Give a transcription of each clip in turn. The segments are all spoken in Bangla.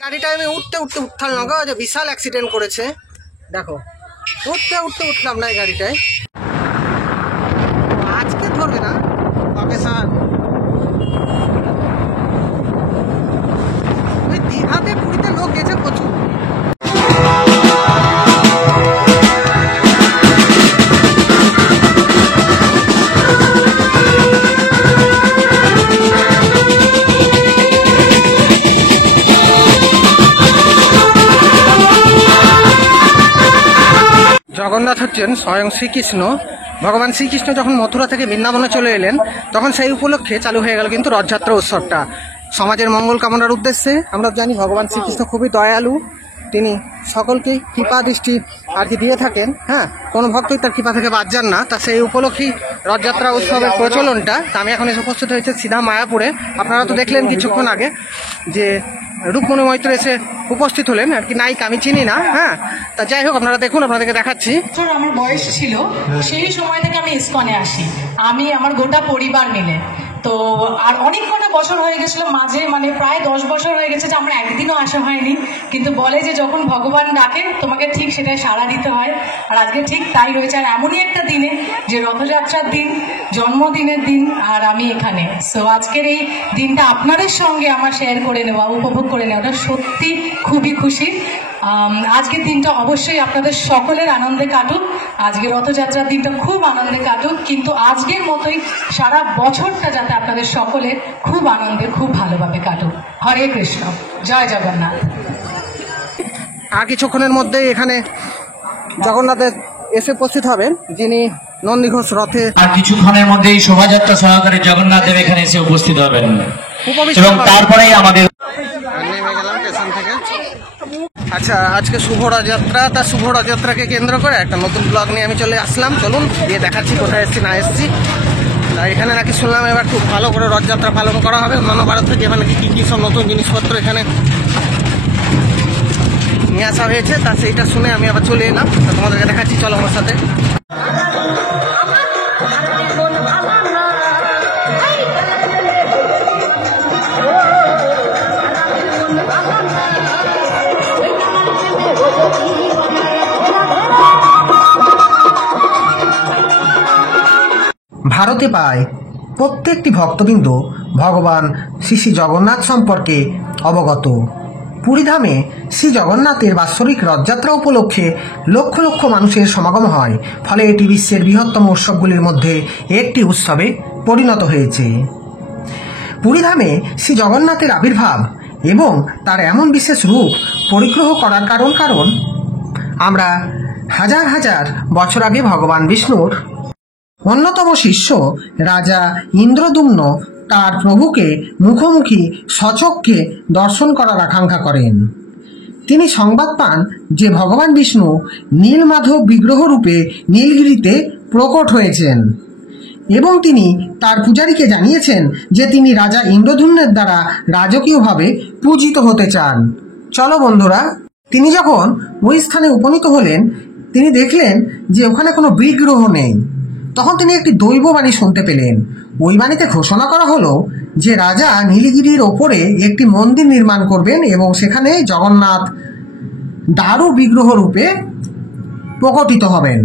গাড়িটা আমি উঠতে উঠতাম না গো, যে বিশাল অ্যাক্সিডেন্ট করেছে। দেখো উঠতে উঠলাম না এই গাড়িটায়। আজকে ধরবে না লোকেশন, ওই দীঘাতে পুরীতে লোক গেছে প্রচুর। জগন্নাথ হচ্ছেন স্বয়ং শ্রীকৃষ্ণ। ভগবান শ্রীকৃষ্ণ যখন মথুরা থেকে বৃন্দাবনে চলে এলেন, তখন সেই উপলক্ষে চালু হয়ে গেল কিন্তু রথযাত্রা উৎসবটা। সমাজের মঙ্গল কামনার উদ্দেশ্যে। আমরা জানি ভগবান শ্রীকৃষ্ণ খুবই দয়ালু, তিনি সকলকে কৃপা দৃষ্টি আর কি দিয়ে থাকেন। হ্যাঁ, কোনো ভক্তই তার কৃপা থেকে বাদ যান না। তা সেই উপলক্ষেই রথযাত্রা উৎসবের প্রচলনটা। তা আমি এখন এসে উপস্থিত হয়েছে সিধা মায়াপুরে। আপনারা তো দেখলেন কিছুক্ষণ আগে যে রুকমণি মৈত্র এসে উপস্থিত হলেন আর কি, নায়িকা আমি চিনি না। হ্যাঁ, তা যাই হোক আপনারা দেখুন, আপনাদেরকে দেখাচ্ছি। আমার বয়স ছিল, সেই সময় থেকে আমি ইসকনে আসি, আমি আমার গোটা পরিবার মিলে। তো আর অনেক কটা বছর হয়ে গেছিল মাঝে, মানে প্রায় 10 বছর হয়ে গেছে যে আমরা একদিনও আসা হয়নি। কিন্তু বলে যে যখন ভগবান ডাকে তোমাকে ঠিক সেটাই সাড়া দিতে হয়, আর আজকে ঠিক তাই রয়েছে। আর এমনই একটা দিনে যে রথযাত্রার দিন, জন্মদিনের দিন, আর আমি এখানে। সো আজকের এই দিনটা আপনাদের সঙ্গে আমার শেয়ার করে নেওয়া, উপভোগ করে নেওয়াটা সত্যি খুবই খুশি। আজকের দিনটা অবশ্যই আপনাদের সকলের আনন্দে কাটুক। আজকে রথযাত্রার দিনটা খুব আনন্দে কাটুক, কিন্তু আজকের মতোই সারা বছরটা যাতে আপনাদের সকলের খুব আনন্দে, খুব ভালোভাবে কাটুক। হরে কৃষ্ণ, জয় জগন্নাথ। আর কিছুক্ষণের মধ্যেই এখানে জগন্নাথের এসে উপস্থিত হবেন, যিনি নন্দীঘোষ রথে। আর কিছুক্ষণের মধ্যেই শোভাযাত্রা সহকারে জগন্নাথ দেব এখানে এসে উপস্থিত হবেন, এবং তারপরেই আমাদের নেমে গেলাম স্টেশন থেকে। আচ্ছা, আজকে শুভ রথযাত্রা। তা শুভ রথযাত্রাকে কেন্দ্র করে একটা নতুন ব্লগ নিয়ে আমি চলে আসলাম। চলুন দিয়ে দেখাচ্ছি কোথায় এসেছি না এসেছি। তা এখানে নাকি শুনলাম এবার খুব ভালো করে রথযাত্রা পালন করা হবে অন্যান্য ভারত থেকে। এখানে কী কী সব নতুন জিনিসপত্র এখানে নিয়ে আসা হয়েছে, তা সেইটা শুনে আমি আবার চলে এলাম। তা তোমাদেরকে দেখাচ্ছি, চলো আমার সাথে। ভারতে পায় প্রত্যেকটি ভক্তবৃন্দ ভগবান শ্রী শ্রী জগন্নাথ সম্পর্কে অবগত। পুরীধামে শ্রী জগন্নাথের বাৎসরিক রথযাত্রা উপলক্ষে লক্ষ লক্ষ মানুষের সমাগম হয়, ফলে এটি বিশ্বের বৃহত্তম উৎসবগুলির মধ্যে একটি উৎসবে পরিণত হয়েছে। পুরীধামে শ্রী জগন্নাথের আবির্ভাব এবং তার এমন বিশেষ রূপ পরিগ্রহ করার কারণ আমরা হাজার হাজার বছর আগে ভগবান বিষ্ণুর অন্যতম শিষ্য রাজা ইন্দ্রদ্যুম্ন তার প্রভুকে মুখোমুখি স্বচক্ষে দর্শন করার আকাঙ্ক্ষা করেন। তিনি সংবাদ পান যে ভগবান বিষ্ণু নীলমাধব বিগ্রহ রূপে নীলগিরিতে প্রকট হয়েছেন, এবং তিনি তার পূজারীকে জানিয়েছেন যে তিনি রাজা ইন্দ্রদ্যুম্নের দ্বারা রাজকীয়ভাবে পূজিত হতে চান। চলো বন্ধুরা, তিনি যখন ওই স্থানে উপনীত হলেন, তিনি দেখলেন যে ওখানে কোনো বিগ্রহ নেই। তখন তিনি একটি দৈববাণী শুনতে পেলেন। ওই বাণীতে ঘোষণা করা হলো যে রাজা নীলগিরির ওপরে একটি মন্দির নির্মাণ করবেন এবং সেখানে জগন্নাথ দারু বিগ্রহ রূপে প্রকটিত হবেন।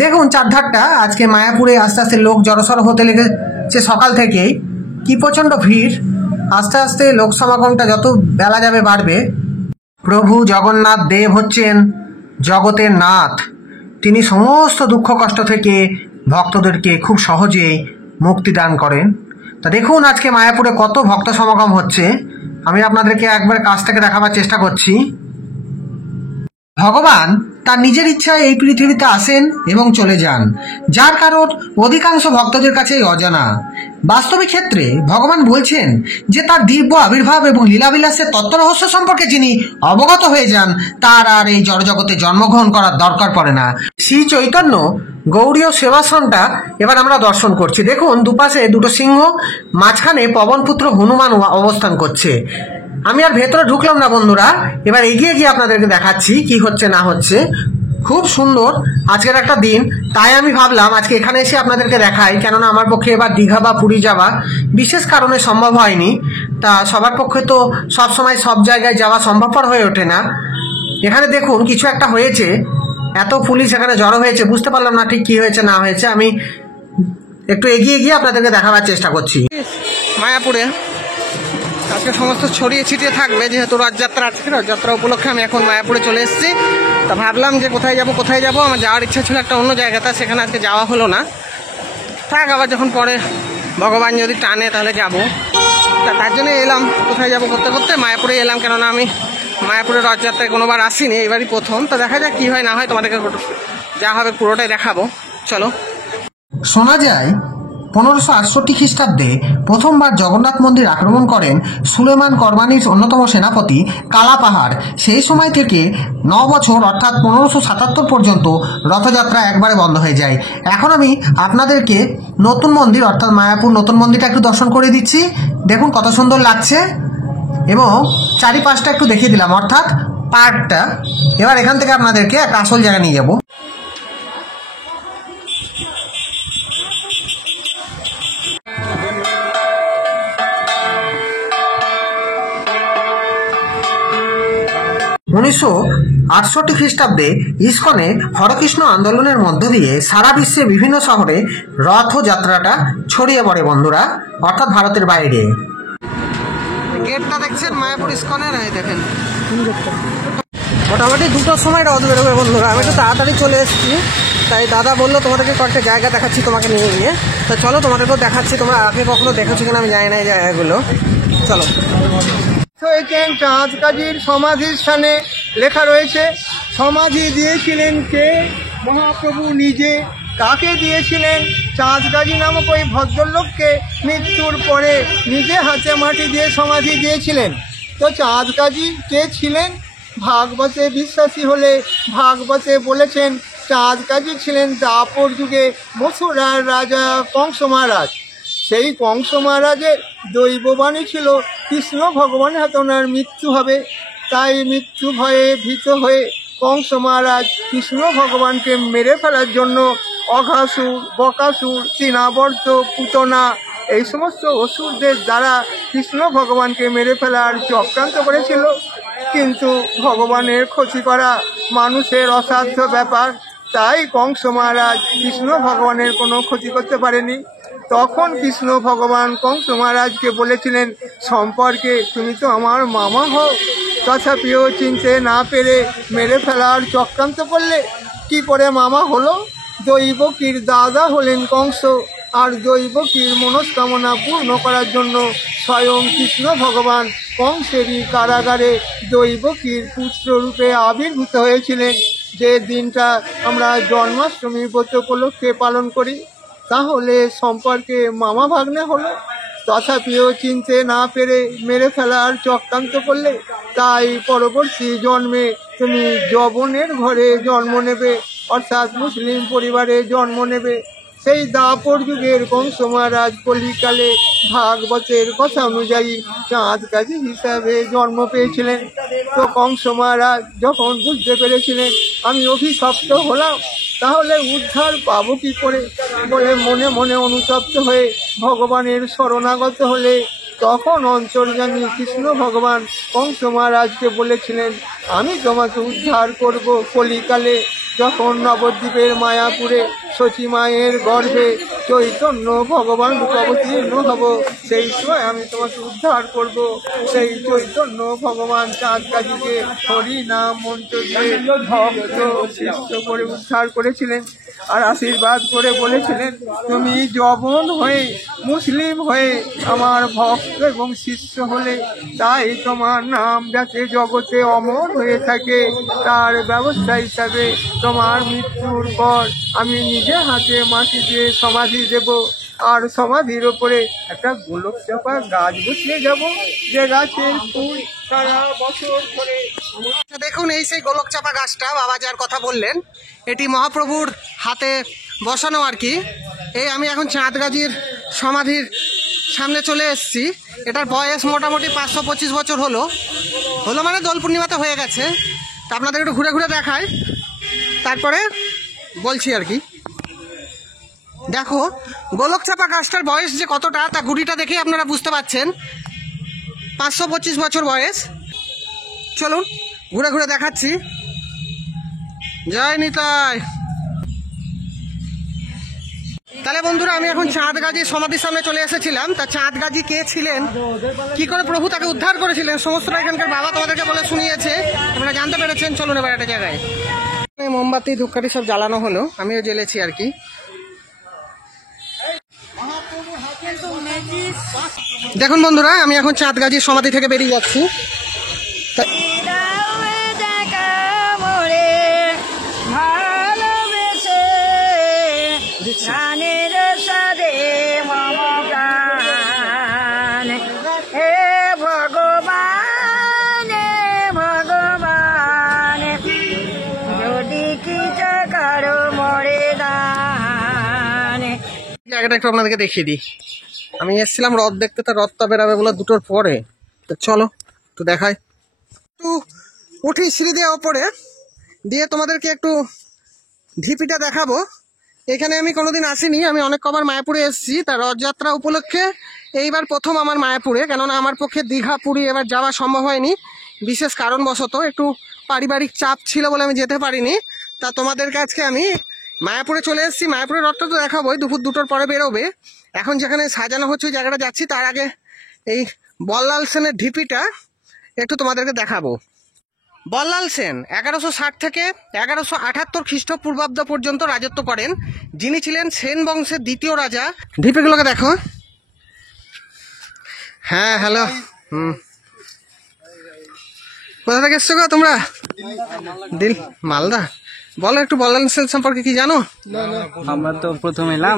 দেখুন চারধারটা আজকে মায়াপুরে আস্তে আস্তে লোক জড়সড় হতে লেগেছে। সকাল থেকেই কি প্রচণ্ড ভিড়। আস্তে আস্তে লোক সমাগমটা যত বেলা যাবে বাড়বে। প্রভু জগন্নাথ দেব হচ্ছেন জগতের নাথ। তিনি সমস্ত দুঃখ কষ্ট থেকে ভক্তদেরকে খুব সহজেই মুক্তি দান করেন। তা দেখুন আজকে মায়াপুরে কত ভক্ত সমাগম হচ্ছে। আমি আপনাদেরকে একবার কাছ থেকে দেখাবার চেষ্টা করছি। ভগবান তার নিজের ইচ্ছায় এই পৃথিবীতে আসেন এবং চলে যান, যার কারণ অধিকাংশ ভক্তদের কাছেই অজানা। বাস্তবিক ক্ষেত্রে ভগবান বলছেন যে তার দিব্য আবির্ভাব এবং লীলাবিলাসের তত্ত্ব রহস্য সম্পর্কে যিনি অবগত হয়ে যান, তার আর এই জড়জগতে জন্মগ্রহণ করার দরকার পড়ে না। শ্রী চৈতন্য গৌড়ীয় সেবাশ্রমটা এবার আমরা দর্শন করছি। দেখুন দুপাশে দুটো সিংহ, মাঝখানে পবনপুত্র হনুমান অবস্থান করছে। আমি আর ভেতরে ঢুকলাম না বন্ধুরা, এবার এগিয়ে গিয়ে আপনাদেরকে দেখাচ্ছি কি হচ্ছে না হচ্ছে। খুব সুন্দর আজকের একটা দিন, তাই আমি ভাবলাম আজকে এখানে এসে আপনাদেরকে দেখাই। কেননা আমার পক্ষে এবার দীঘা বা পুরী যাওয়া বিশেষ কারণে সম্ভব হয়নি। তা সবার পক্ষে তো সব সময় সব জায়গায় যাওয়া সম্ভবপর হয়ে ওঠে না। এখানে দেখুন কিছু একটা হয়েছে, এত পুলিশ এখানে জড়ো হয়েছে, বুঝতে পারলাম না ঠিক কি হয়েছে না হয়েছে। আমি একটু এগিয়ে গিয়ে আপনাদেরকে দেখাবার চেষ্টা করছি। মায়াপুরে আজকে সমস্ত ছড়িয়ে ছিটিয়ে থাকবে, যেহেতু রথযাত্রা আছে। রথযাত্রা উপলক্ষে আমি এখন মায়াপুরে চলে এসেছি। তা ভাবলাম যে কোথায় যাব। আমার যাওয়ার ইচ্ছা ছিল একটা অন্য জায়গাতে, সেখানে আজকে যাওয়া হলো না। থাক, আবার যখন পরে ভগবান যদি টানে তাহলে যাব। তা তার জন্য এলাম, কোথায় যাব করতে করতে মায়াপুরে এলাম। কেননা আমি মায়াপুরের রথযাত্রায় কোনোবার আসিনি, এবারই প্রথম। তা দেখা যাক কী হয় না হয়, তোমাদেরকে যা হবে পুরোটাই দেখাবো। চলো। শোনা যায় 1568 খ্রিস্টাব্দে প্রথমবার জগন্নাথ মন্দির আক্রমণ করেন সুলেমান করবানির অন্যতম সেনাপতি কালাপাহাড়। সেই সময় থেকে 9 বছর অর্থাৎ 1577 পর্যন্ত রথযাত্রা একবারে বন্ধ হয়ে যায়। এখন আমি আপনাদেরকে নতুন মন্দির অর্থাৎ মায়াপুর নতুন মন্দিরটা একটু দর্শন করে দিচ্ছি। দেখুন কত সুন্দর লাগছে, এবং চারিপাশটা একটু দেখিয়ে দিলাম অর্থাৎ পার্কটা। এবার এখান থেকে আপনাদেরকে একটা আসল জায়গা নিয়ে যাবো। উনিশশো 68 খ্রিস্টাব্দে ইসকনে হরকৃষ্ণ আন্দোলনের মধ্য দিয়ে সারা বিশ্বে বিভিন্ন শহরে রথযাত্রাটা ছড়িয়ে পড়ে বন্ধুরা, অর্থাৎ ভারতের বাইরে। গেটটা দেখছেন মায়াপুর ইসকনের, দেখেন মোটামুটি 2টোর সময় রথ বেরোবে বন্ধুরা। আমি একটু তাড়াতাড়ি চলে এসেছি, তাই দাদা বললো তোমাদেরকে কয়েকটা জায়গা দেখাচ্ছি তোমাকে নিয়ে গিয়ে। তা চলো, তোমাদেরকেও দেখাচ্ছি। তোমরা আগে কখনো দেখেছো কিনা আমি জানি না এই জায়গাগুলো। চলো। হয়েছেন চাঁদ কাজীর সমাধির স্থানে লেখা রয়েছে, সমাধি দিয়েছিলেন কে? মহাপ্রভু নিজে। কাকে দিয়েছিলেন? চাঁদ কাজী নামক ওই ভদ্রলোককে মৃত্যুর পরে নিজে হাতে মাটি দিয়ে সমাধি দিয়েছিলেন। তো চাঁদ কাজী কে ছিলেন? ভাগবতে বিশ্বাসী হলে ভাগবতে বলেছেন চাঁদ কাজী ছিলেন দাপর যুগে মথুরার রাজা কংস মহারাজ। সেই কংস মহারাজের দৈববাণী ছিল কৃষ্ণ ভগবানের হাতে ওনার মৃত্যু হবে। তাই মৃত্যু ভয়ে ভীত হয়ে কংস মহারাজ কৃষ্ণ ভগবানকে মেরে ফেলার জন্য অঘাসুর, বকাসুর, চীনাবর্ত, পুতনা এই সমস্ত অসুরদের দ্বারা কৃষ্ণ ভগবানকে মেরে ফেলার চক্রান্ত করেছিল। কিন্তু ভগবানের ক্ষতি করা মানুষের অসাধ্য ব্যাপার, তাই কংস মহারাজ কৃষ্ণ ভগবানের কোনো ক্ষতি করতে পারেনি। তখন কৃষ্ণ ভগবান কংস মহারাজকে বলেছিলেন, সম্পর্কে তুমি তো আমার মামা হও, তথাপিও চিনতে না পেরে মেরে ফেলার চক্রান্ত করলে। কি করে মামা হলো? দৈবকীর দাদা হলেন কংস, আর দৈবকীর মনস্কামনা পূর্ণ করার জন্য স্বয়ং কৃষ্ণ ভগবান কংসেরই কারাগারে দৈবকীর পুত্ররূপে আবির্ভূত হয়েছিলেন। যে দিনটা আমরা জন্মাষ্টমী ব্রত উপলক্ষে পালন করি, তাহলে সম্পর্কে মামা ভাগ্নে হলো। তথাপিও চিনতে না পেরে মেরে ফেলার চক্রান্ত করলে। তাই পরবর্তী জন্মে তুমি যবনের ঘরে জন্ম নেবে, অর্থাৎ মুসলিম পরিবারে জন্ম নেবে। সেই দাপর যুগের কংস মহারাজ কলিকালে ভাগবতের কথা অনুযায়ী চাঁদ কাজী হিসাবে জন্ম পেয়েছিলেন। তো কংস মহারাজ যখন বুঝতে পেরেছিলেন আমি অভিশপ্ত হলাম, তাহলে উদ্ধার পাবো কি করে বলে মনে মনে অনুতপ্ত হয়ে ভগবানের শরণাগত হলে, তখন অন্তর্যামী কৃষ্ণ ভগবান কংস মহারাজকে বলেছিলেন, আমি তোমাকে উদ্ধার করব কলিকালে। যখন নবদ্বীপের মায়াপুরে সতী মায়ের গর্ভে চৈতন্য ভগবান অবতীর্ণ হব, সেই সময় আমি তোমাকে উদ্ধার করব। সেই চৈতন্য ভগবান চাঁদ কাজীকে হরি নাম মন্ত্র দিয়ে ভক্ত শিষ্য করে উদ্ধার করেছিলেন, আর আশীর্বাদ করে বলেছিলেন, তুমি যবন হয়ে মুসলিম হয়ে আমার ভক্ত এবং শিষ্য হলে, তাই তোমার নাম যাতে জগতে অমর হয়ে থাকে, তার ব্যবস্থা হিসাবে তোমার মৃত্যুর পর আমি নিজে হাতে মাটি দিয়ে সমাধি দেব, আর সমাধির ওপরে একটা গোলক চাপা গাছ বসিয়ে যাব, যে গাছের ফুল সারা বছর ধরে। দেখুন এই সেই গোলক চাপা গাছটা বাবা যার কথা বললেন, এটি মহাপ্রভুর হাতে বসানো আর কি। এই আমি এখন চাঁদ গাজীর সমাধির সামনে চলে এসেছি। এটার বয়স মোটামুটি 525 বছর হলো মানে দোল পূর্ণিমাতে হয়ে গেছে। তা আপনাদের একটু ঘুরে ঘুরে দেখায়। তারপরে বলছি আর কি। দেখো গোলক চাপা গাছটার বয়স যে কতটা তা গুড়িটা দেখেই আপনারা বুঝতে পারছেন। 525 বছর বয়স। চলুন ঘুরে ঘুরে দেখাচ্ছি। জয় নিতাই। তাহলে বন্ধুরা আমি এখন চাঁদ গাজীর সমাধির সামনে চলে এসেছিলাম। তা চাঁদ গাজী কে ছিলেন, কি করে প্রভু তাকে উদ্ধার করেছিলেন, সমস্তটা এখানকার বাবা তোমাদেরকে বলে শুনিয়েছে, আপনারা জানতে পেরেছেন। চলুন এবার একটা জায়গায় মোমবাতি ধূপকাঠি সব জ্বালানো হলো, আমিও জ্বেলেছি আর কি। দেখুন বন্ধুরা আমি এখন চাঁদ গাজীর সমাধি থেকে বেরিয়ে যাচ্ছি। জায়গাটা একটু আপনাদেরকে দেখিয়ে দিই। আমি এসেছিলাম রথ দেখতে, তো রথটা বেরাবে বলে 2টোর পরে। তো চলো একটু দেখাই। একটু উঠি সিঁড়ি দিয়ে ওপরে দিয়ে তোমাদেরকে একটু ঢিপিটা দেখাবো। এখানে আমি কোনোদিন আসিনি, আমি অনেক কবার মায়াপুরে এসেছি। তার রথযাত্রা উপলক্ষে এইবার প্রথম আমার মায়াপুরে, কেননা আমার পক্ষে দীঘা পুরী এবার যাওয়া সম্ভব হয়নি বিশেষ কারণবশত। একটু পারিবারিক চাপ ছিল বলে আমি যেতে পারিনি। তা তোমাদের কাছে আমি মায়াপুরে চলে এসেছি। মায়াপুরের রথটা তো দেখাবোই, দুপুর 2টোর পরে বেরোবে। এখন যেখানে সাজানো হচ্ছে ওই জায়গাটা যাচ্ছি, তার আগে এই বল্লাল সেনের ঢিপিটা একটু তোমাদেরকে দেখাবো। বল্লাল সেন 1160 থেকে 1178 খ্রিস্টপূর্বাব্দ পর্যন্ত রাজত্ব করেন, যিনি ছিলেন সেন বংশের দ্বিতীয় রাজা। ঢিপিগুলোকে দেখো। হ্যাঁ হ্যালো, কোথা থেকে এসছো গো তোমরা? দিল মালদা। বলো একটু বল্লাল সেন সম্পর্কে কি জানো? আমরা তো প্রথম এলাম।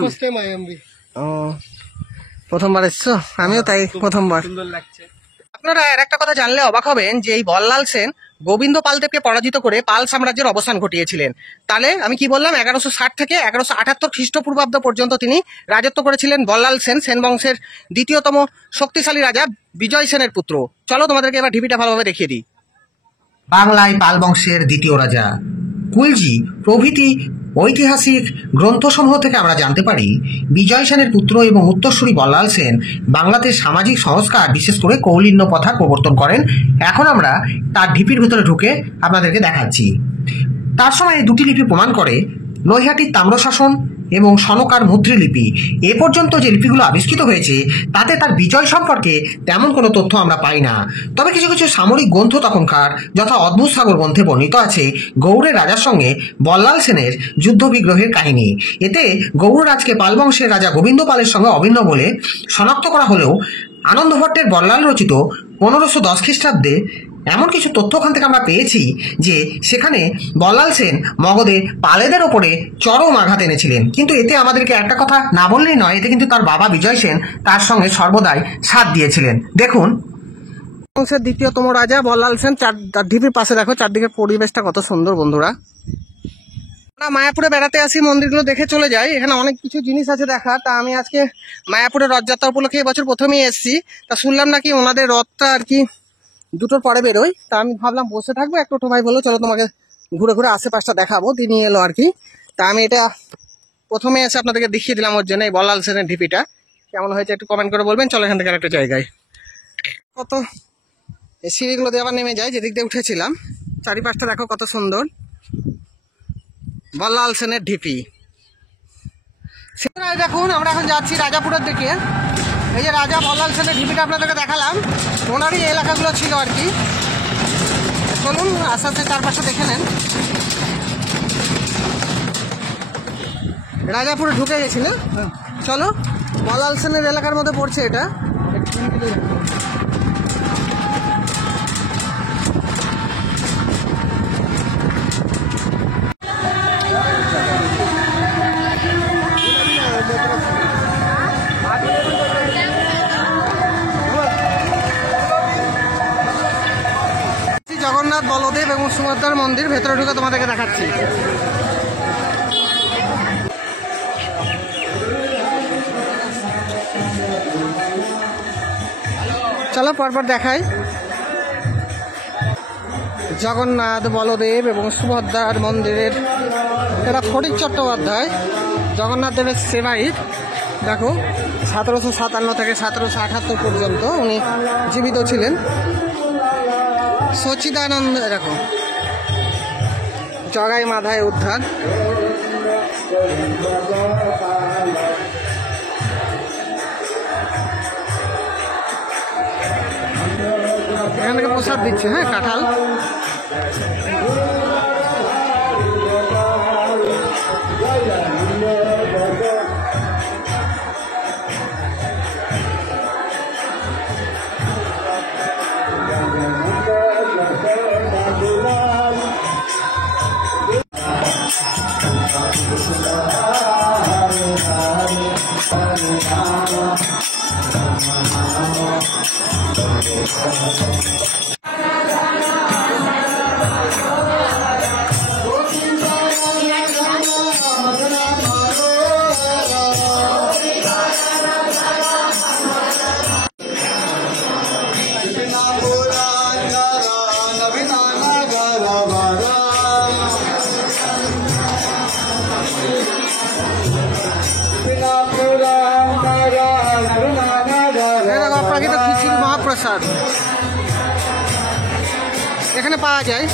ও প্রথমবার এসছো? আমিও তাই প্রথমবার। আপনারা আর একটা কথা জানলে অবাক হবেন যে এই বল্লাল সেন গোবিন্দ পালদেবকে পরাজিত করে পাল সাম্রাজ্যের অবসান ঘটিয়েছিলেন। তাহলে আমি কি বললাম, 1160 থেকে 1178 খ্রিস্টপূর্বাব্দ পর্যন্ত তিনি রাজত্ব করেছিলেন। বল্লাল সেন সেন বংশের দ্বিতীয়তম শক্তিশালী রাজা বিজয় সেনের পুত্র। চলো তোমাদেরকে এবার ঢিপিটা ভালোভাবে দেখিয়ে দিই। বাংলায় পাল বংশের দ্বিতীয় রাজা কুলজি প্রভৃতি ঐতিহাসিক গ্রন্থসমূহ থেকে আমরা জানতে পারি বিজয় সেনের পুত্র এবং উত্তরসূরি বল্লাল সেন বাংলাতে সামাজিক সংস্কার বিশেষ করে কৌলিন্য প্রথার প্রবর্তন করেন। এখন আমরা তার ঢিপির ভিতরে ঢুকে আপনাদেরকে দেখাচ্ছি। তার সময় 2টি লিপি প্রমাণ করে নৈহাটির তাম্রশাসন এবং সনকার মুদ্রিলিপি। এ পর্যন্ত যে লিপিগুলো আবিষ্কৃত হয়েছে তাতে তার বিজয় সম্পর্কে তেমন কোনো তথ্য আমরা পাই না। তবে কিছু কিছু সামরিক গ্রন্থ তখনকার, যথা অদ্ভুত সাগর গ্রন্থে বর্ণিত আছে গৌড়ের রাজার সঙ্গে বল্লাল সেনের যুদ্ধ বিগ্রহের কাহিনী। এতে গৌড়রাজকে পাল বংশের রাজা গোবিন্দ পালের সঙ্গে অভিন্ন বলে শনাক্ত করা হলেও আনন্দ ভট্টের বল্লাল রচিত 1510 খ্রিস্টাব্দে এমন কিছু তথ্য ওখান থেকে আমরা পেয়েছি যে সেখানে বল্লাল সেন মগধে পালেদের ওপরে চরম আঘাত এনেছিলেন। কিন্তু এতে আমাদেরকে একটা কথা না বললেই নয়, এতে কিন্তু তার বাবা বিজয় সেন তার সঙ্গে সর্বদাই সাথ দিয়েছিলেন। দেখুন বংশের দ্বিতীয়তম রাজা বল্লাল সেন, তার ঢিপির পাশে দেখো চারদিকে পরিবেশটা কত সুন্দর। বন্ধুরা আমরা মায়াপুরে বেড়াতে আসি, মন্দিরগুলো দেখে চলে যাই, এখানে অনেক কিছু জিনিস আছে দেখা। তা আমি আজকে মায়াপুরের রথযাত্রা উপলক্ষে এবছর প্রথমেই এসেছি। তা শুনলাম নাকি ওনাদের রথটা আর কি 2টোর পরে বেরোয়। তা আমি ভাবলাম বসে থাকবো, একটু ভাই বললো চলো তোমাকে ঘুরে ঘুরে আশেপাশটা দেখাবো, তিনি এলো আর কি। তা আমি এটা প্রথমে এসে আপনাদেরকে দেখিয়ে দিলাম ওর জন্য এই বল্লাল সেনের ঢিপিটা কেমন হয়েছে একটু কমেন্ট করে বলবেন। চলো এখান থেকে একটা জায়গায় কত এই সিঁড়িগুলো দিয়ে আবার নেমে যায়, যেদিক দিয়ে উঠেছিলাম। চারিপাশটা দেখো কত সুন্দর, বল্লাল সেনের ঢিপি। দেখুন আমরা এখন যাচ্ছি রাজাপুরের দিকে। এই যে রাজা বল্লাল সেনের ঢিপিটা আপনাদেরকে দেখালাম, ওনারই এলাকাগুলো ছিল আর কি। চলুন আস্তে আস্তে চারপাশে দেখে নেন। রাজাপুরে ঢুকে গেছি না? চলো, বল্লাল সেনের এলাকার মধ্যে পড়ছে এটা। জগন্নাথ, বলদেব এবং সুভদ্রার মন্দির, ভেতরে ঢুকে তোমাদেরকে দেখাচ্ছি। চলো পরপর দেখাই। জগন্নাথ, বলদেব এবং সুভদ্রার মন্দিরের এটা ফটিক চট্টোপাধ্যায়, জগন্নাথ দেবের সেবায়িত। দেখো 1757 থেকে 1778 পর্যন্ত উনি জীবিত ছিলেন। সচিদানন্দ, দেখো জগাই মাধায় উদ্ধার। এখান থেকে প্রসাদ দিচ্ছে, হ্যাঁ, কাঁঠাল। অপ্রাকৃত খিচুড়ি মহাপ্রসাদ এখানে পাওয়া যায়।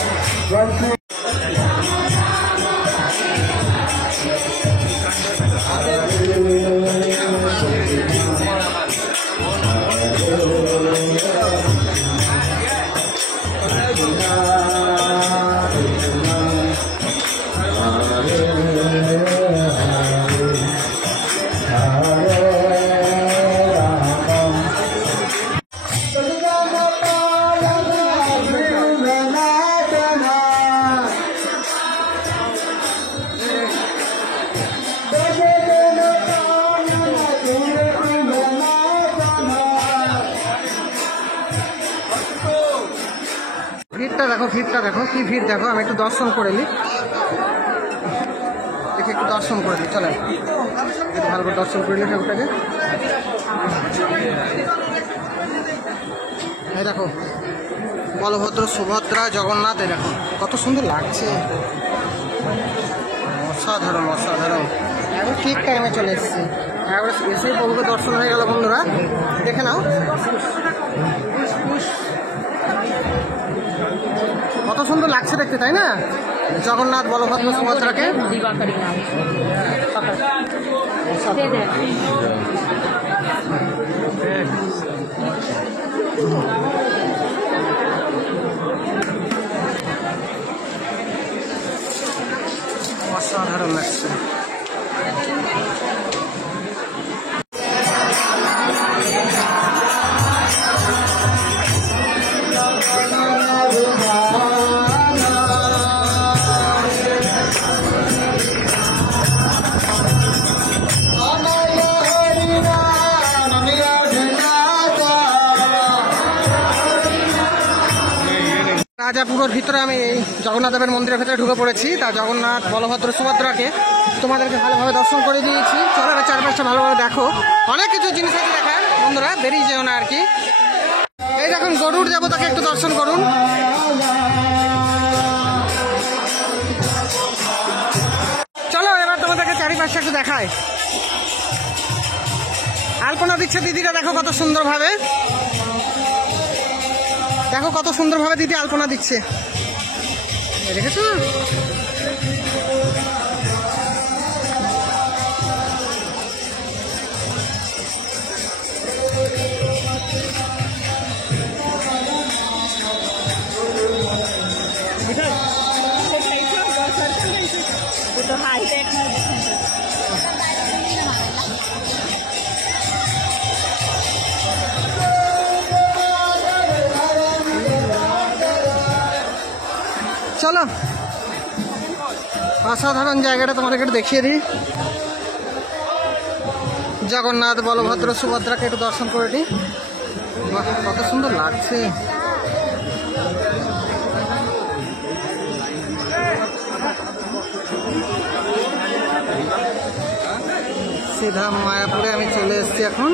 ভিড়টা দেখো কি ভিড় দেখো। আমি একটু দর্শন করে নিই, দেখে একটু দর্শন করে নিই। চলে একটু ভালো করে দর্শন করে নিই ঠাকুরটাকে। এই দেখো বলভদ্র, সুভদ্রা, জগন্নাথ, এই দেখো কত সুন্দর লাগছে, অসাধারণ অসাধারণ। একবার ঠিক টাইমে চলে এসেছি, একবার এসেই প্রভুকে দর্শন হয়ে গেল। বন্ধুরা দেখে নাও কত সুন্দর লাগছে দেখতে, তাই না? জগন্নাথ, বলভদ্র, সুভদ্রাকে। অসাধারণ লাগছে। রাজাপুরের ভিতরে আমি এই জগন্নাথ দেবের মন্দিরের ভিতরে ঢুকে পড়েছি। তা জগন্নাথ, বলভদ্র, সুভদ্রাকে তোমাদেরকে ভালোভাবে দর্শন করে দিয়েছি। চলো চারপাশটা ভালোভাবে দেখো, অনেক কিছু জিনিস আছে দেখার। বন্ধুরা বেরিয়ে যেও না আর কি। এই দেখুন গরুর দেবতাকে একটু দর্শন করুন। চলো এবার তোমাদেরকে চারিপাশটা একটু দেখায়। আলপনা দিচ্ছে দিদিরা, দেখো কত সুন্দরভাবে, দেখো কত সুন্দরভাবে দিদি আলপনা দিচ্ছে, দেখেছো? চলো অসাধারণ জায়গাটা তোমাদেরকে একটু দেখিয়ে দিই। জগন্নাথ, বলভদ্র, সুভদ্রাকে একটু দর্শন করে দিই। কত সুন্দর লাগছে। সিধা মায়াপুরে আমি চলে এসেছি এখন।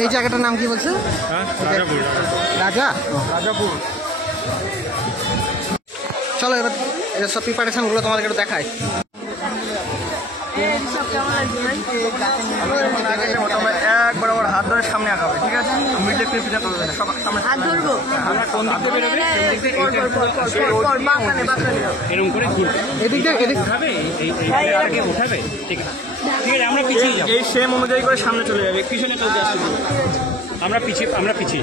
এই জায়গাটার নাম কি বলছে? রাজা রাজাপুর। চলো এবার এর সব প্রিপারেশনগুলো তোমাদেরকে একটু দেখাই। প্রথমে এক বরাবর হাত ধরে সামনে আঁকাবে, ঠিক আছে? মিডলে ক্লিপ দিতে হবে না, সব সামনে হাত ধরবো। আমরা কোন দিক থেকে বেরোবে? এরকম করে ঘুরবে এদিক দিয়ে এদিক আগে উঠাবে, ঠিক আছে ঠিক আছে, আমরা পিছিয়ে যাবো, এই সেম অনুযায়ী করে সামনে চলে যাবে, পিছনে চলে আসবে। আমরা পিছিয়ে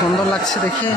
সুন্দর লাগছে দেখে।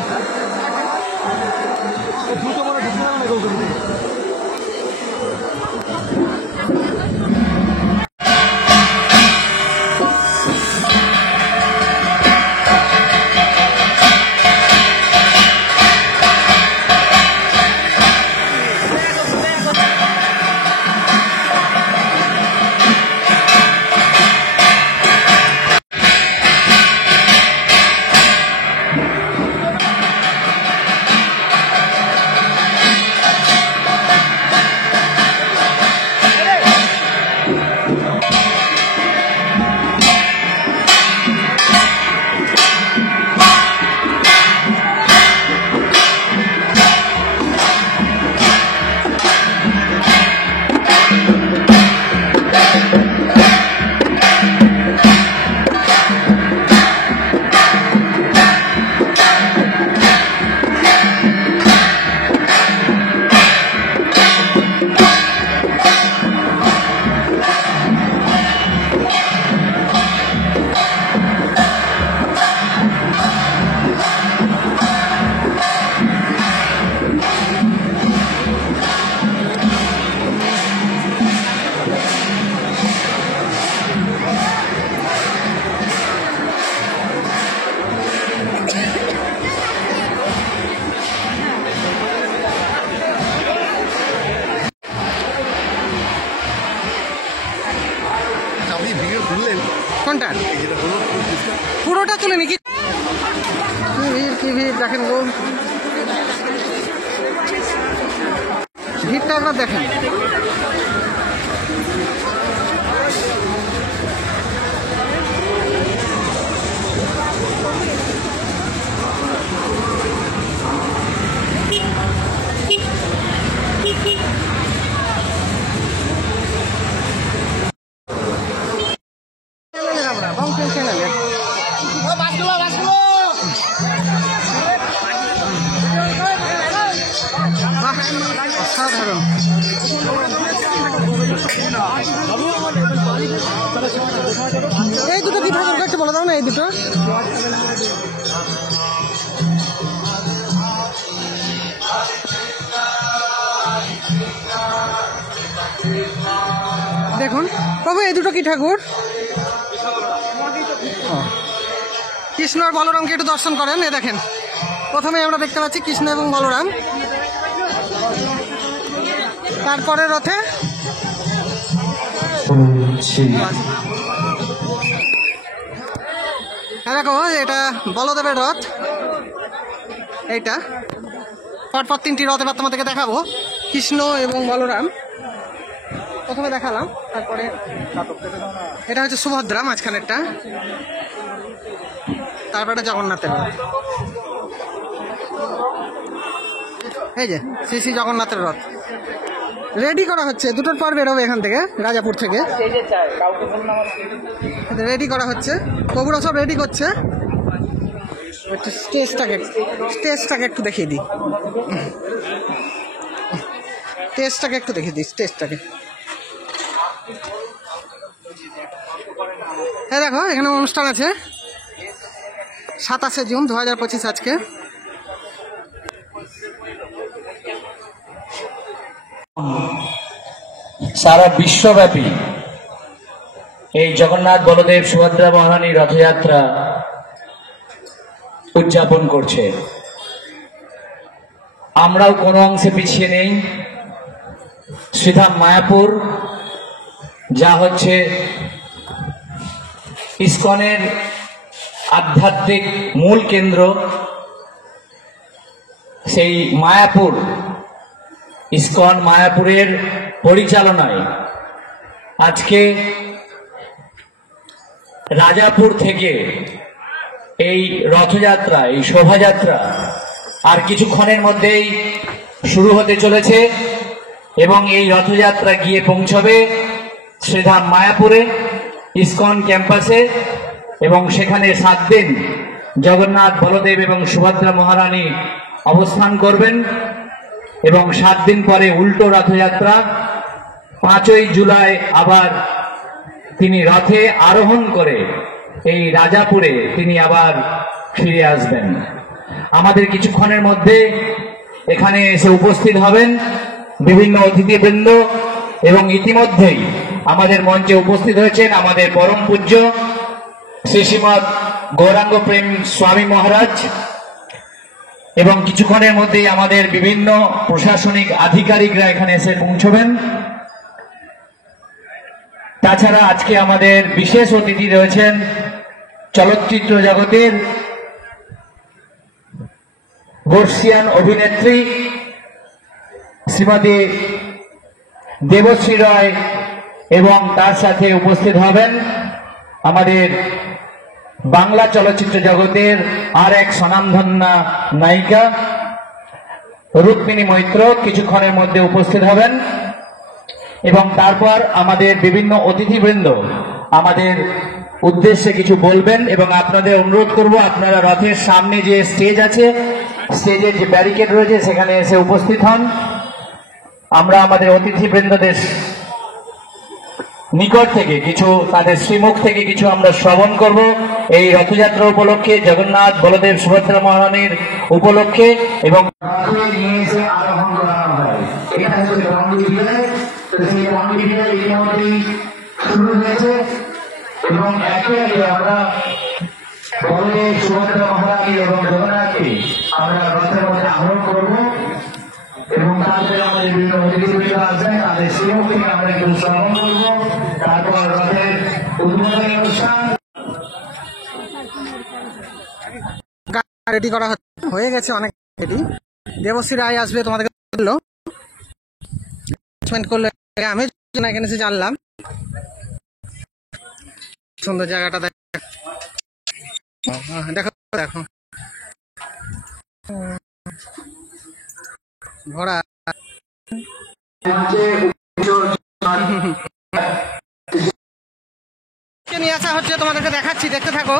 কোনটা পুরোটা তুলে নাকি? কি ভিড় দেখেন গো, ভিড়টা একবার দেখেন। অসাধারণ। এই দুটো কি ঠাকুর একটু বলে দাও না, এই দুটো দেখুন প্রভু, এই দুটো কি ঠাকুর? কৃষ্ণ আর বলরামকে একটু দর্শন করেন। এ দেখেন, প্রথমে আমরা দেখতে পাচ্ছি কৃষ্ণ এবং বলরাম, তারপরে রথে দেখো এটা বলদেবের রথ। এইটা পরপর তিনটি রথ এবার তোমাদেরকে দেখাবো, কৃষ্ণ এবং বলরাম প্রথমে দেখালাম, তারপরে এটা হচ্ছে সুভদ্রা মাঝখানেরটা, তারপরে জগন্নাথের রথ। এই যে শ্রী শ্রী জগন্নাথের রথ রেডি করা হচ্ছে, দুটোর পর বেরোবে এখান থেকে, রাজাপুর থেকে রেডি করা হচ্ছে। প্রভুরা সব রেডি করছে। একটু স্টেজটাকে একটু দেখিয়ে দিই, স্টেজটাকে হ্যাঁ দেখো, এখানে অনুষ্ঠান আছে 27শে জুন 2025 আজকে। সারা বিশ্বব্যাপী এই জগন্নাথ বলদেব সুভদ্রা মহারানী রথযাত্রা উদযাপন করছে। আমরাও কোনো অংশে পিছিয়ে নেই। শ্রীধাম মায়াপুর যা হচ্ছে ইসকনের আধ্যাত্মিক মূল কেন্দ্র, সেই মায়াপুর ইসকন মায়াপুরের পরিচালনায় আজকে রাজাপুর থেকে এই রথযাত্রা, এই শোভাযাত্রা আর কিছুক্ষণের মধ্যেই শুরু হতে চলেছে এবং এই রথযাত্রা গিয়ে পৌঁছবে শ্রীধাম মায়াপুরে ইসকন ক্যাম্পাসে এবং সেখানে 7 দিন জগন্নাথ বলদেব এবং সুভদ্রা মহারানী অবস্থান করবেন এবং 7 দিন পরে উল্টো রথযাত্রা 5ই জুলাই আবার তিনি রথে আরোহণ করে এই রাজাপুরে তিনি আবার ফিরে আসবেন। আমাদের কিছুক্ষণের মধ্যে এখানে এসে উপস্থিত হবেন বিভিন্ন অতিথিবৃন্দ, এবং ইতিমধ্যেই আমাদের মঞ্চে উপস্থিত হয়েছেন আমাদের পরম পূজ্য শ্রী শ্রীমৎ গৌরাঙ্গ প্রেম স্বামী মহারাজ, এবং কিছুক্ষণের মধ্যেই আমাদের বিভিন্ন প্রশাসনিক আধিকারিকরা এখানে এসে পৌঁছবেন। তাছাড়া আজকে আমাদের বিশেষ অতিথি রয়েছেন চলচ্চিত্র জগতের বর্ষিয়ান অভিনেত্রী শ্রীমতী দেবশ্রী রয়, এবং তার সাথে উপস্থিত হবেন আমাদের বাংলা চলচ্চিত্র জগতের আর এক স্বনামধন্যা নায়িকা রুক্মিণী মৈত্র কিছুক্ষণের মধ্যে উপস্থিত হবেন, এবং তারপর আমাদের বিভিন্ন অতিথিবৃন্দ আমাদের উদ্দেশ্যে কিছু বলবেন। এবং আপনাদের অনুরোধ করব, আপনারা রথের সামনে যে স্টেজ আছে, স্টেজের যে ব্যারিকেড রয়েছে সেখানে এসে উপস্থিত হন। আমরা আমাদের অতিথিবৃন্দদের নিকট থেকে কিছু, তাদের শ্রীমুখ থেকে কিছু আমরা শ্রবণ করব এই রথযাত্রা উপলক্ষে, জগন্নাথ বলদেব সুভদ্রা মহারানীর উপলক্ষে। এবং নিয়ে এসে আরোহণ করানো হয়। এটা হচ্ছে রঙ্গবিজয়। তো সেই রঙ্গবিজয় ইতিমধ্যেই শুরু হয়েছে, এবং একে একে আমরা বলদেব সুভদ্রা মহারানী এবং জগন্নাথকে আমরা রথের মধ্যে আরোহণ করব, এবং তারপরে আমাদের বিভিন্ন অতিথিবৃন্দ আসবেন, তাদের শ্রীমুখ থেকে আমরা একটু শ্রবণ করব। তারপর রথের উদ্বোধনী অনুষ্ঠান রেডি করা হয়ে গেছে, অনেক রেডি। দেবশ্রী রায় আসবে, তোমাদের বললো করলো, আমি এখানে এসে জানলাম। সুন্দর জায়গাটা দেখো, দেখো ঘোড়া নিয়ে আসা হচ্ছে, তোমাদেরকে দেখাচ্ছি, দেখতে থাকো।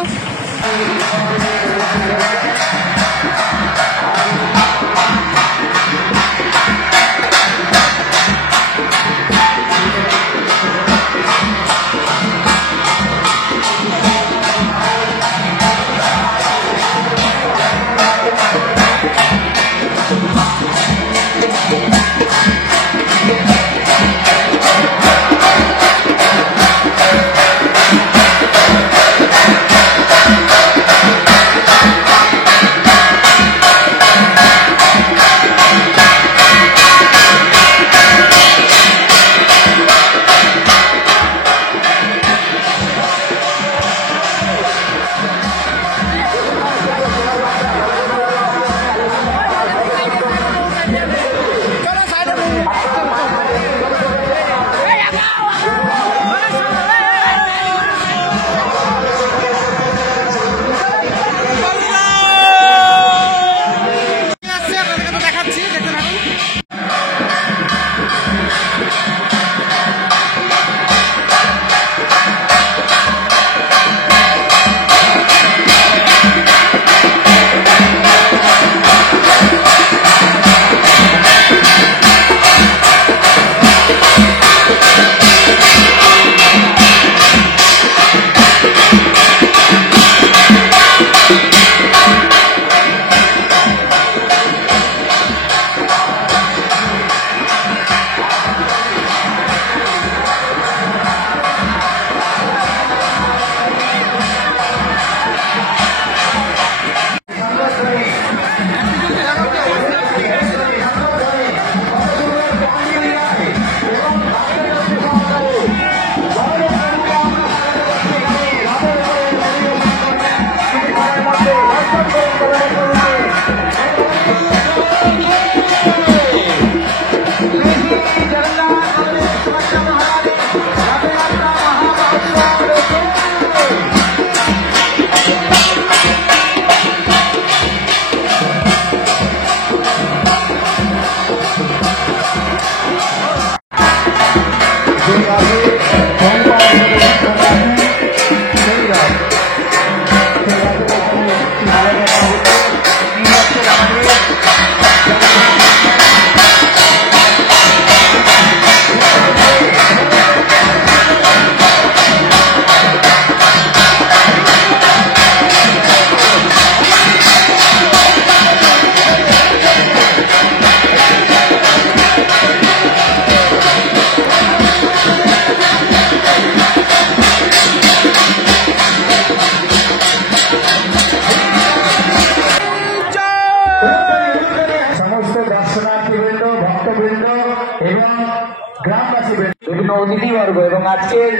এবং আজকের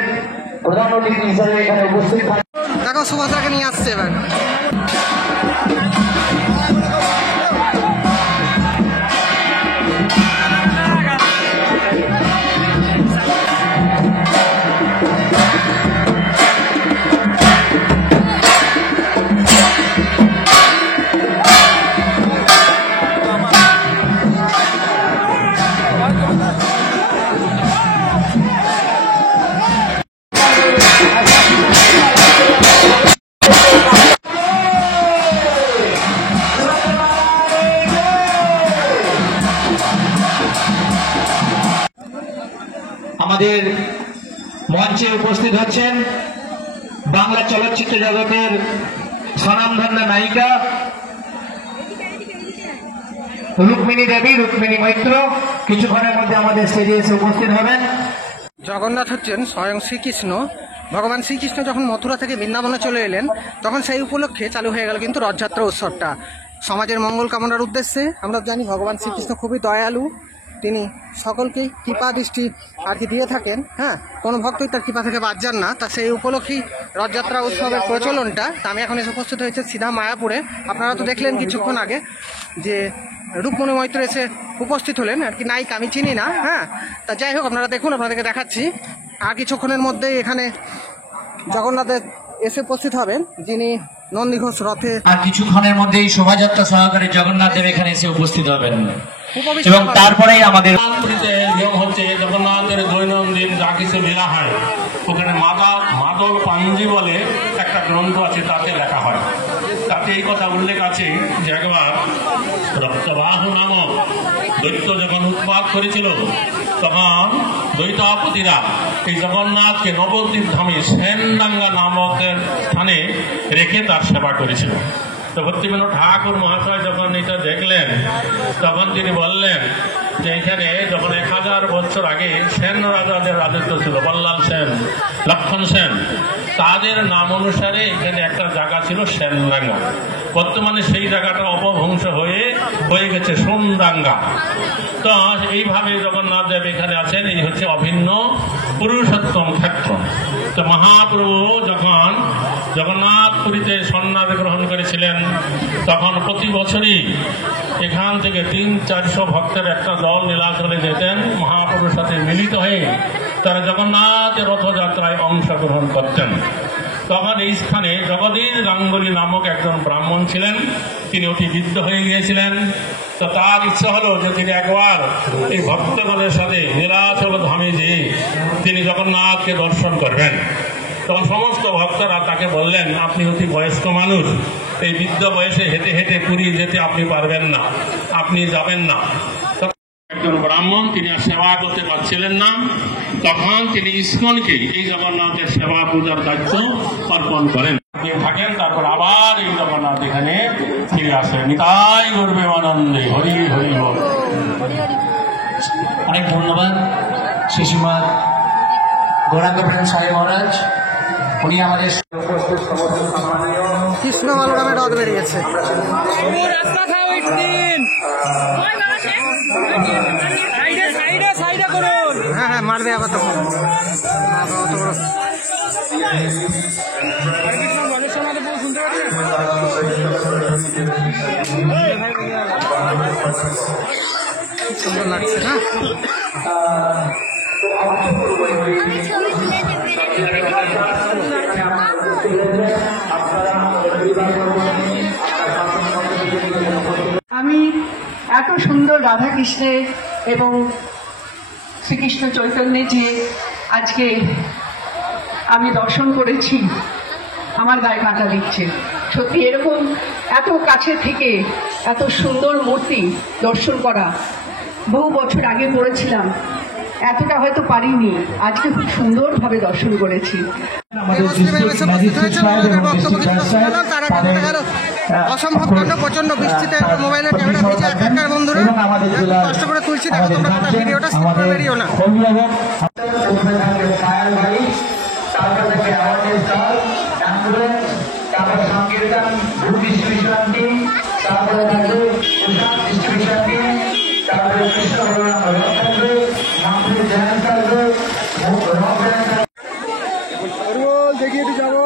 প্রধান অতিথি হিসেবে এখানে উপস্থিত থাকেন। দেখো সুভদ্রাকে নিয়ে আসছে এবার। আমাদের মঞ্চে উপস্থিত হচ্ছেন বাংলা চলচ্চিত্র জগতের স্বনামধন্য নায়িকা রুক্মিণী দেবী, রুক্মিণী মৈত্র কিছুক্ষণের মধ্যে আমাদের স্টেজে এসে উপস্থিত হবেন। জগন্নাথ হচ্ছেন স্বয়ং শ্রীকৃষ্ণ। ভগবান শ্রীকৃষ্ণ যখন মথুরা থেকে বৃন্দাবনে চলে এলেন তখন সেই উপলক্ষে চালু হয়ে গেল কিন্তু রথযাত্রা উৎসবটা। সমাজের মঙ্গল কামনার উদ্দেশ্যে আমরা জানি ভগবান শ্রীকৃষ্ণ খুবই দয়ালু, তিনি সকলকেই কৃপা দৃষ্টি আর কি দিয়ে থাকেন। হ্যাঁ, কোনো ভক্তই তার কৃপা থেকে বাদ যান না। তা সেই উপলক্ষেই রথযাত্রা উৎসবের প্রচলনটা। তা আমি এখন এসে উপস্থিত হয়েছে সিধা মায়াপুরে। আপনারা তো দেখলেন কিছুক্ষণ আগে যে রুক্মিণী মৈত্র এসে উপস্থিত হলেন আর কি, নায়িকা আমি চিনি না। হ্যাঁ, তা যাই হোক আপনারা দেখুন, আপনাদেরকে দেখাচ্ছি। আর কিছুক্ষণের মধ্যেই এখানে জগন্নাথের এসে উপস্থিত হবেন, যিনি নন্দীঘোষ রথে। আর কিছুক্ষণের মধ্যেই শোভাযাত্রা সহকারে জগন্নাথ দেব এখানে এসে উপস্থিত হবেন উপবিষ্ট এবং হবেন। তারপরেই আমাদের নিয়ম হচ্ছে জগন্নাথের দৈনন্দিন যা কিছু লীলা হয় ওখানে মাদল পাঞ্জি বলে একটা গ্রন্থ আছে, তাতে লেখা হয়। তাতে এই কথা উল্লেখ আছে যে একবার রক্তবাহু নামক দৈত্য যখন উৎপাত করেছিল তখন দ্বৈতাপতিরা এই জগন্নাথকে নবদ্বীপ ধামে সেনডাঙ্গা নামক স্থানে রেখে তার সেবা করেছিল। তো ভক্তিবিনোদ ঠাকুর মহাশয় যখন এটা দেখলেন তখন তিনি বললেন যে এখানে যখন 1000 বছর আগে সেন রাজাদের রাজত্ব ছিল, বল্লাল সেন, লক্ষণ সেন, তাদের নাম অনুসারে এখানে একটা জায়গা ছিল সেনডাঙ্গা। বর্তমানে সেই জায়গাটা অপভ্রংশ হয়ে গেছে সোনডাঙ্গা। তো এইভাবে জগন্নাথ দেব এখানে আছেন, এই হচ্ছে অভিন্ন পুরুষোত্তম ক্ষেত্র। তো মহাপ্রভু যখন জগন্নাথপুরীতে সন্ন্যাস গ্রহণ করেছিলেন তখন প্রতি বছরই এখান থেকে 300-400 ভক্তের একটা দল নীলাচলে যেতেন, মহাপ্রভুর সাথে মিলিত হয়ে তারা জগন্নাথের রথযাত্রায় অংশগ্রহণ করতেন। তখন এই স্থানে জগদীশ গাঙ্গুলী নামক একজন ব্রাহ্মণ ছিলেন, তিনি অতি বৃদ্ধ হয়ে গিয়েছিলেন। তো তার ইচ্ছা হলো যে তিনি একবার এই ভক্তগণের সাথে নীলাচল ধামে যেয়ে তিনি জগন্নাথকে দর্শন করবেন। তখন সমস্ত ভক্তরা তাকে বললেন, আপনি অতি বয়স্ক মানুষ, এই বৃদ্ধ বয়সে হেঁটে হেঁটে পুরী যেতে আপনি পারবেন না, আপনি যাবেন না। একজন ব্রাহ্মণ, তিনি আর সেবা করতে পারছিলেন না। তখন তিনি ইস্কনকে এই জগন্নাথের সেবা পূজার দায়িত্ব অর্পণ করেন থাকেন। তারপর আবার এই জগন্নাথ এখানে ফিরে আসেন। নিতাই গর্বে আনন্দে হরি হরি হরি। অনেক ধন্যবাদ শ্রীশ্রীমৎ গৌরাঙ্গ প্রেম সাহেব মহারাজ, উনি আমাদের উপস্থিত সমস্ত সম্মানীয় কৃষ্ণ বলরামের রথ বেরিয়েছে। হ্যাঁ হ্যাঁ, মারবে আবার তখন। সুন্দর লাগছে না? আমি এত সুন্দর রাধা কৃষ্ণের এবং শ্রীকৃষ্ণ চৈতন্যের যে আজকে আমি দর্শন করেছি, আমার গায়ে কাঁটা দিচ্ছে। সত্যি এরকম এত কাছে থেকে এত সুন্দর মূর্তি দর্শন করা বহু বছর আগে করেছিলাম, এতটা হয়তো পারিনি, আজকে খুব সুন্দরভাবে দর্শন করেছি। অসম্ভব কাণ্ড, প্রচন্ড বৃষ্টিতে মোবাইলের ক্যামেরা ভিজে একাকার বন্ধুরা, কষ্ট করে তুলছি। দেখো তোমরা ভিডিওটা স্কিপ করে বেরিও না। তারপরে দেখি একটু যাবো।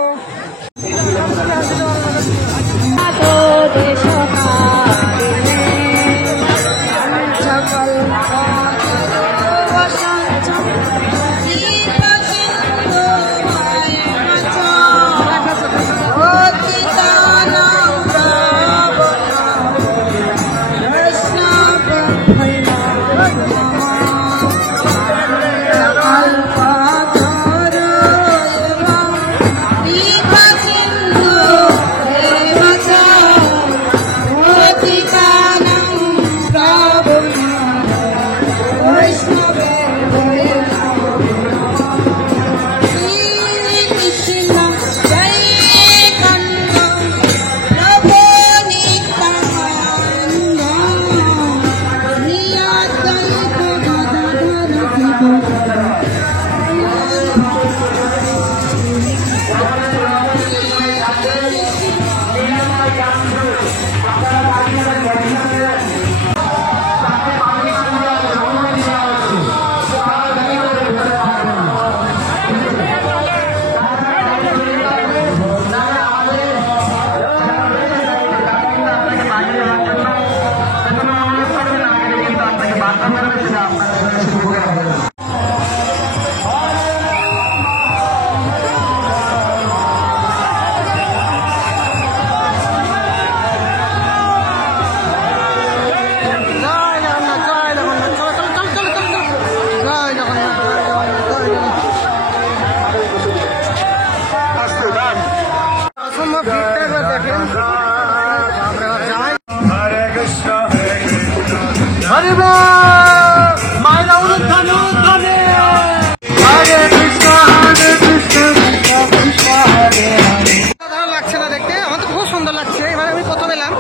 লাগছে না দেখতে, আমার তো খুব সুন্দর লাগছে। এবার আমি প্রথম এলাম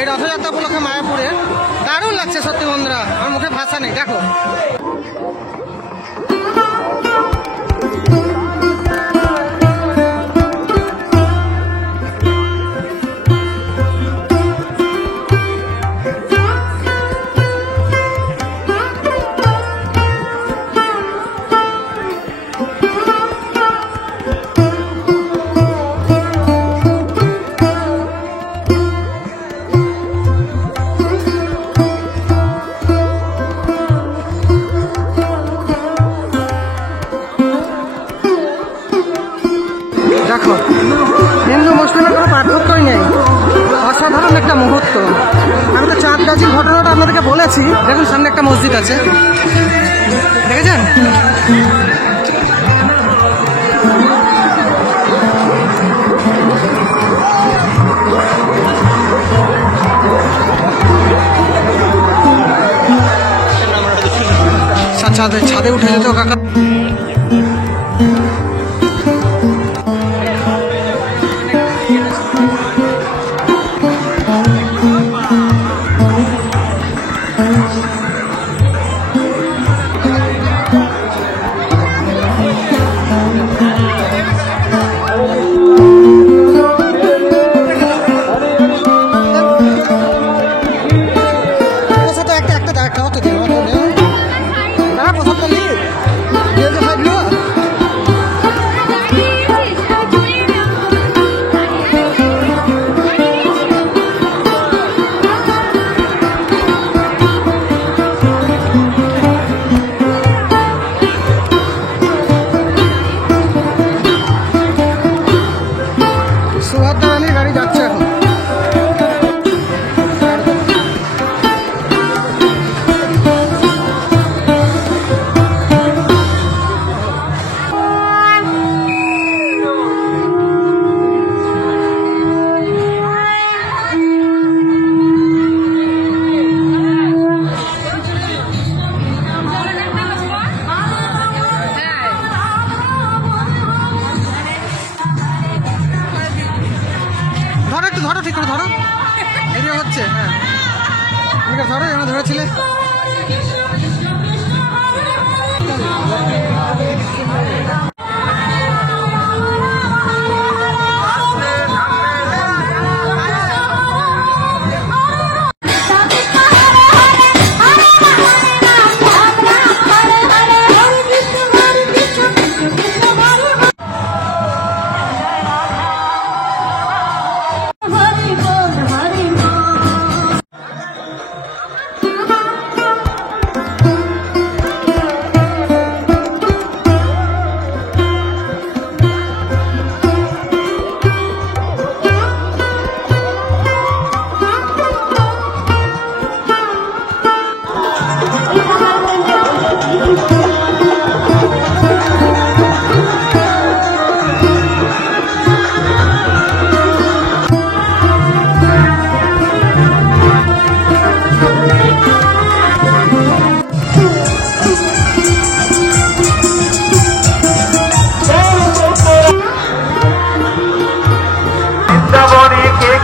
এই রথযাত্রা উপলক্ষে মায়াপুরে, দারুণ লাগছে সত্যি বন্ধুরা, আমার মুখে ভাষা নেই। দেখো দেখো, হিন্দু মুসলিমের কোনো পার্থক্যই নেই, অসাধারণ একটা মুহূর্ত। আমি তো চাঁদগাছির ঘটনাটা আপনাদেরকে বলেছি। দেখুন সামনে একটা মসজিদ আছে, দেখেছেন? ছাদে উঠে যেত কাকা। ধরো, ঠিক করে ধরো, এদিকে হচ্ছে। হ্যাঁ, ধরো, এখানে ধরেছিলে।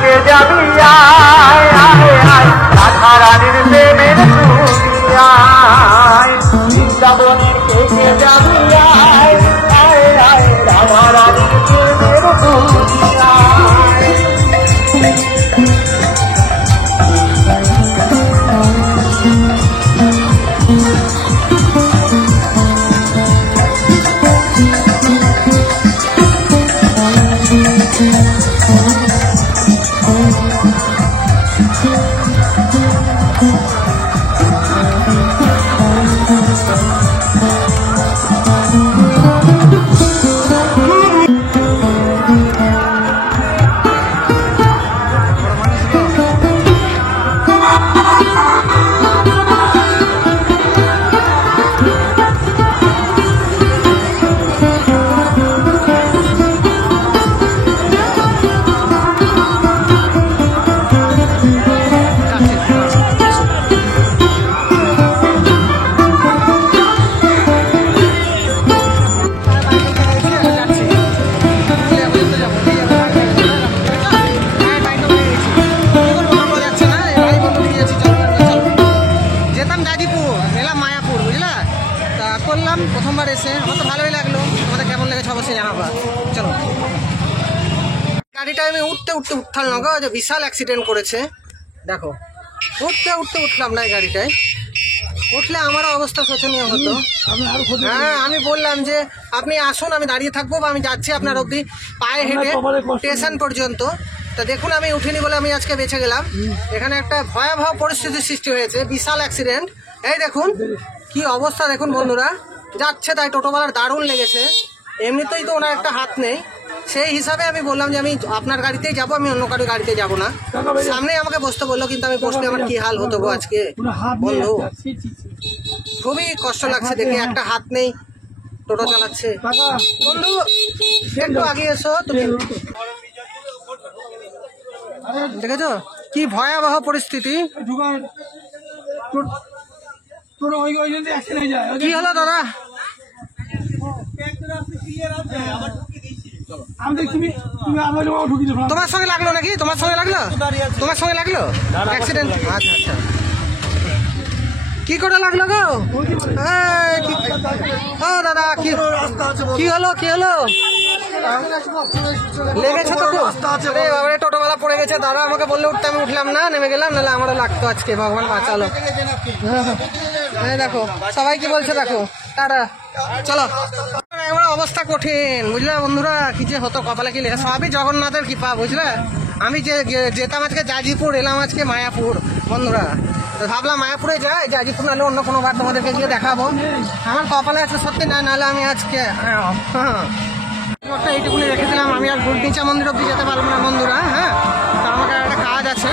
থেকে যাবি আয় আয় আয় রাধা রানীর প্রেমের দুনিয়ায় বৃন্দাবনের থেকে যাবি আয় আয় আয় রাধা রানীর প্রেমের দুনিয়ায়। করলাম প্রথমবার এসে, আমার তো ভালোই লাগলো। আমাদের কেমন লেগেছে অবশ্যই জানাবা। চলো, গাড়িটা আমি উঠতে উঠতাম না গো, যে বিশাল অ্যাক্সিডেন্ট করেছে। দেখো উঠতে উঠলাম না এই গাড়িটায়, উঠলে আমারও অবস্থা শোচনীয় হতো। হ্যাঁ, আমি বললাম যে আপনি আসুন, আমি দাঁড়িয়ে থাকবো বা আমি যাচ্ছি আপনার অবধি পায়ে হেঁটে স্টেশন পর্যন্ত। তা দেখুন আমি উঠিনি বলে আমি আজকে বেঁচে গেলাম। এখানে একটা ভয়াবহ পরিস্থিতির সৃষ্টি হয়েছে, বিশাল অ্যাক্সিডেন্ট। এই দেখুন কি অবস্থা, দেখুন বন্ধুরা, যাচ্ছে তাই টোটোওয়ালার দারুণ লেগেছে। এমনিতেই তো ওনার একটা হাত নেই, সেই হিসাবে আমি বললাম যে আমি আপনার গাড়িতেই যাবো, আমি অন্য কারো গাড়িতে যাব না। সামনেই আমাকে বসতে বললো, কিন্তু আমি বসলে আমার কি হাল হতো গো আজকে বন্ধু। খুবই কষ্ট লাগছে দেখে, একটা হাত নেই, টোটো চালাচ্ছে। বন্ধু একটু আগে এসো তুমি, দেখেছো কি ভয়াবহ পরিস্থিতি। কি হলো দাদা? তোমার সঙ্গে লাগলো নাকি? তোমার সঙ্গে লাগলো অ্যাক্সিডেন্ট? আচ্ছা আচ্ছা, কি করে লাগলো গো? ও দাদা কি হলো লেগেছে তো? আরে টোটোওয়ালা পড়ে গেছে, দাদা আমাকে বললে উঠতে, আমি উঠলাম না, নেমে গেলাম, নাহলে আমারও লাগতো আজকে। ভগবান বাঁচালো। দেখো সবাই কি বলছে, দেখো তারা। চলো, আমার অবস্থা কঠিন বুঝলে বন্ধুরা, কি যে হতো কপালে কি লেখা, সবই জগন্নাথের কৃপা বুঝলে। আমি যে যেতাম আজকে জাজিপুর, এলাম আজকে মায়াপুর বন্ধুরা। ভাবলাম মায়াপুরে যাই, জাজিপুর নাহলে অন্য কোনো বার তোমাদেরকে গিয়ে দেখাবো। আমার কপালে আছে সত্যি, না নাহলে আমি আজকে এইটুকুনি রেখেছিলাম। আমি আর গুলটিচা মন্দির অব্দি যেতে পারবো না বন্ধুরা। হ্যাঁ, তো আমাকে একটা কাজ আছে,